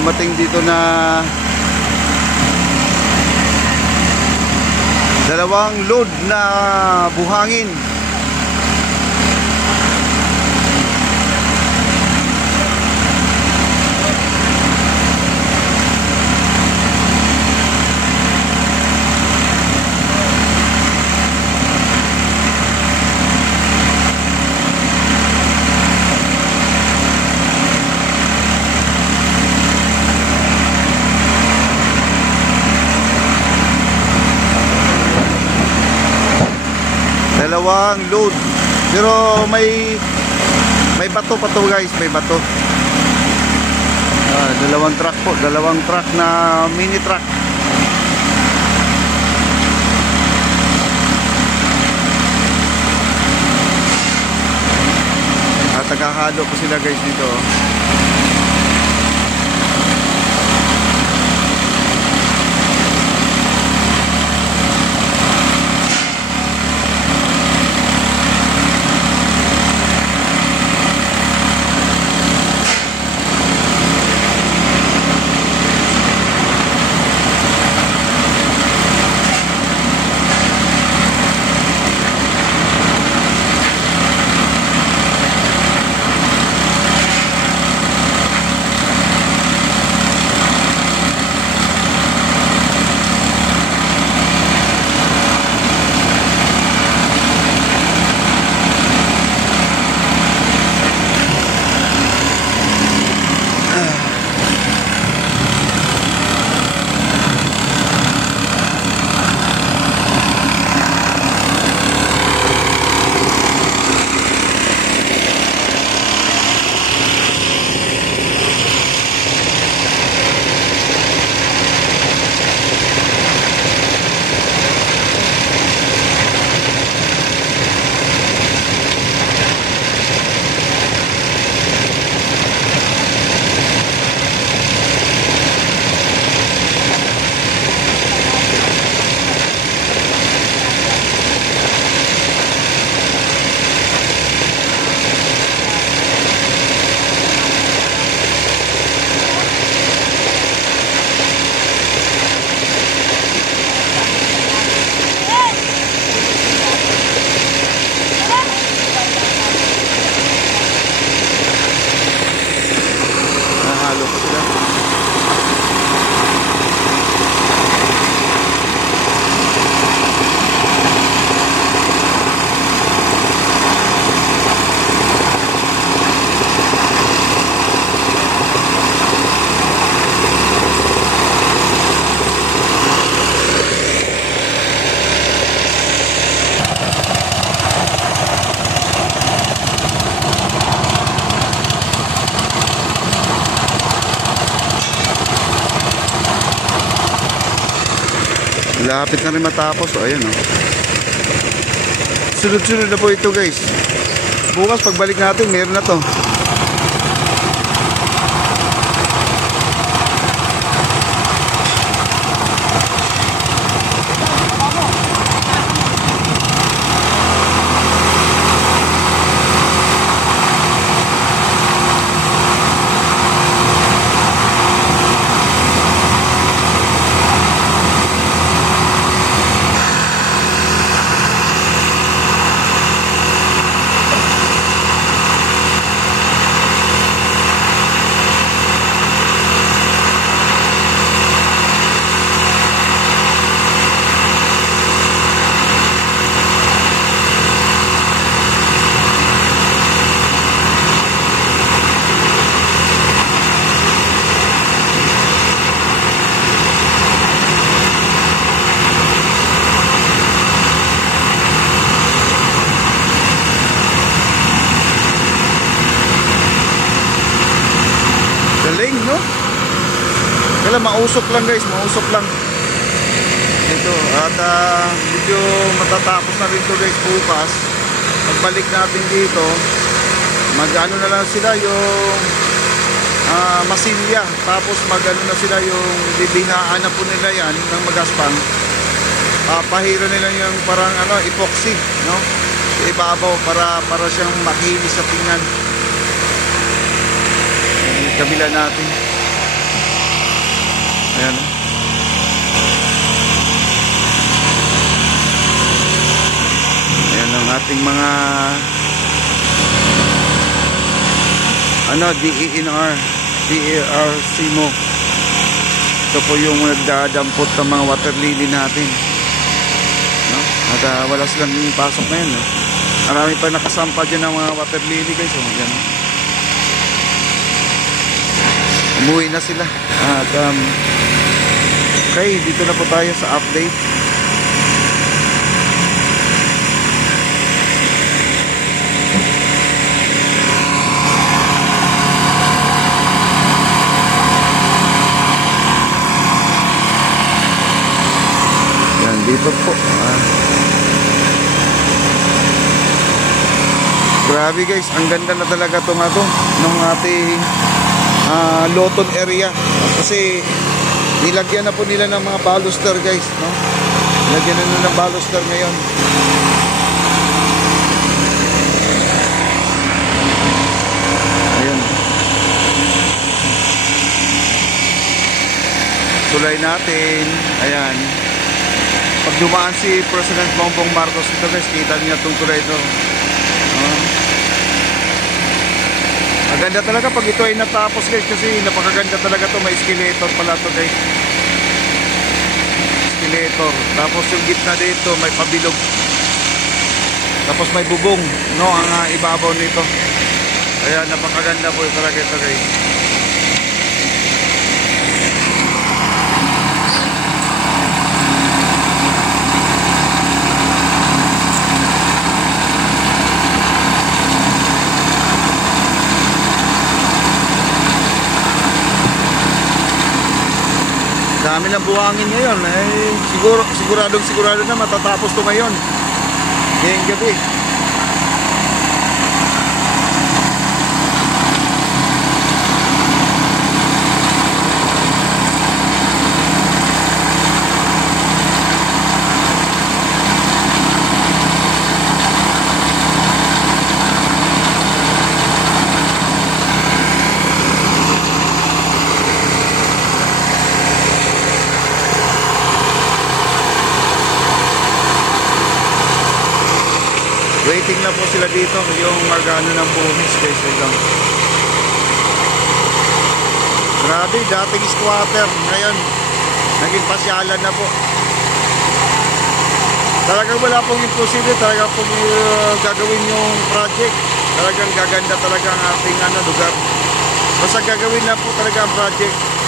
dumating dito na dalawang load na buhangin. Dalawang load. Pero may bato pa to guys, may bato. Dalawang truck po, dalawang truck na mini truck. At nakahalo po sila guys dito. Lapit na rin matapos. O, ayan o. Sunod-sunod na po ito guys. Bukas pagbalik natin meron na to. Kailan mausok lang guys, mausok lang ito. At medyo matatapos na rin to guys bukas. Pagbalik natin dito, mag-ano na lang sila yung masilya. Tapos mag-ano na sila yung bibinaan na po nila yan ng magaspang. Pahira nila yung parang epoxy, no? Sa ibabaw para siyang makinis sa tingnan. Kabila natin. Ayan. Ayan ang ating mga DENR, DERC mo. Ito po yung nagdadampot ng mga water lily natin, no? At wala silang pasok na yun, no? Marami pa nakasampa dyan ng mga water lily, guys. Umuwi na sila. At okay, dito na po tayo sa update. Yan, dito po. Grabe guys, ang ganda na talaga itong nung ating Loton area. Kasi nilagyan na po nila ng mga baluster, guys, no? Nilagyan na nila ng baluster ngayon. Ayun. Tulay natin. Ayan. Pag dumaan si President Bongbong Marcos ito, guys, kita niya itong tulay ito. Maganda talaga pag ito ay natapos, guys, kasi napakaganda talaga to. May escalator pala to, guys. Escalator. Tapos yung gitna dito may pabilog. Tapos may bubong, no, ang ibabaw nito. Kaya napakaganda po talaga ito, guys. Dami ng buhangin ngayon, sigurado na matatapos to ngayon. Ngayong gabi. Waiting na po sila dito, yung magano ng bumis, guys. Grabe, dating squatter, ngayon naging pasyalan na po. Talagang wala pong imposible, talagang pong gagawin yung project. Talagang gaganda talaga ang ating lugar. Basta gagawin na po talaga ang project.